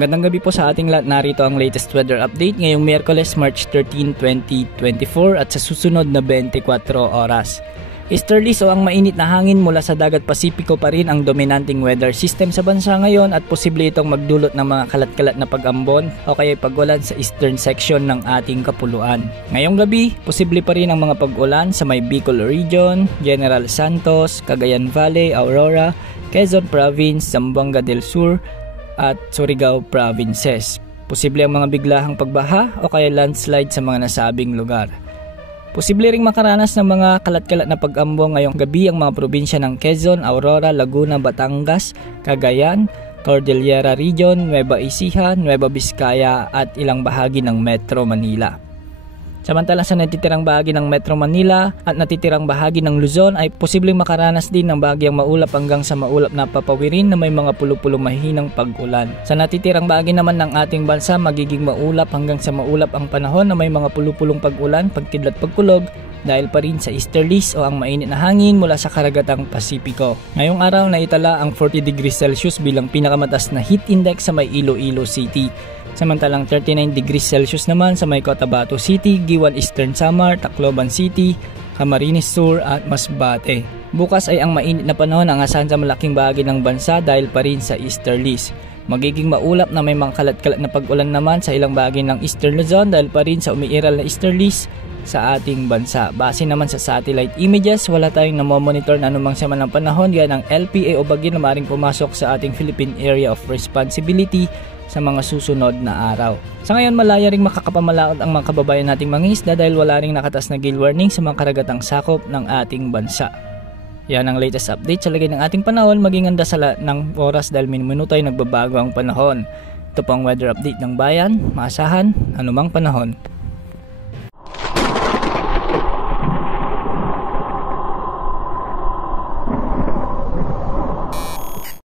Magandang gabi po sa ating lahat. Narito ang latest weather update ngayong Miyerkules, March 13, 2024 at sa susunod na 24 oras. Easterlies o ang mainit na hangin mula sa dagat Pasipiko pa rin ang dominanting weather system sa bansa ngayon at posible itong magdulot ng mga kalat-kalat na pag-ambon o kaya pag-ulan sa eastern section ng ating kapuluan. Ngayong gabi, posible pa rin ang mga pag-ulan sa may Bicol Region, General Santos, Cagayan Valley, Aurora, Quezon Province, Zamboanga del Sur, at Surigao provinces. Posible ang mga biglahang pagbaha o kaya landslide sa mga nasabing lugar. Posible ring makaranas ng mga kalat-kalat na pag-ambon ngayong gabi ang mga probinsya ng Quezon, Aurora, Laguna, Batangas, Cagayan, Cordillera Region, Nueva Ecija, Nueva Vizcaya at ilang bahagi ng Metro Manila. Samantala sa natitirang bahagi ng Metro Manila at natitirang bahagi ng Luzon ay posibleng makaranas din ng bahagyang maulap hanggang sa maulap na papawirin na may mga pulo-pulong mahinang pag-ulan. Sa natitirang bahagi naman ng ating bansa magiging maulap hanggang sa maulap ang panahon na may mga pulo-pulong pag-ulan, pagkidlat pagkulog dahil pa rin sa easterlies o ang mainit na hangin mula sa karagatang Pasipiko. Ngayong araw na itala ang 40 degrees Celsius bilang pinakamataas na heat index sa may Iloilo City. Samantalang 39 degrees Celsius naman sa may Cotabato City, Giwan Eastern Samar, Tacloban City, Camarines Sur at Masbate. Bukas ay ang mainit na panahon ang asahan sa malaking bahagi ng bansa dahil pa rin sa easterlies. Magiging maulap na may mga kalat-kalat na pag-ulan naman sa ilang bahagi ng Eastern Luzon dahil pa rin sa umiiral na easterlies sa ating bansa. Base naman sa satellite images, wala tayong namomonitor na anumang sama ng panahon gaya ng LPA o bagyo na maaaring pumasok sa ating Philippine Area of Responsibility sa mga susunod na araw. Sa ngayon, malaya ring makakapamalaot ang mga kababayan nating mga isda dahil wala ring nakatas na gale warning sa mga karagatang sakop ng ating bansa. Yan ang latest update sa lagay ng ating panahon, maging handa sa lahat ng oras dahil minuto ay nagbabago ang panahon. Ito po ang weather update ng bayan, maasahan, anumang panahon.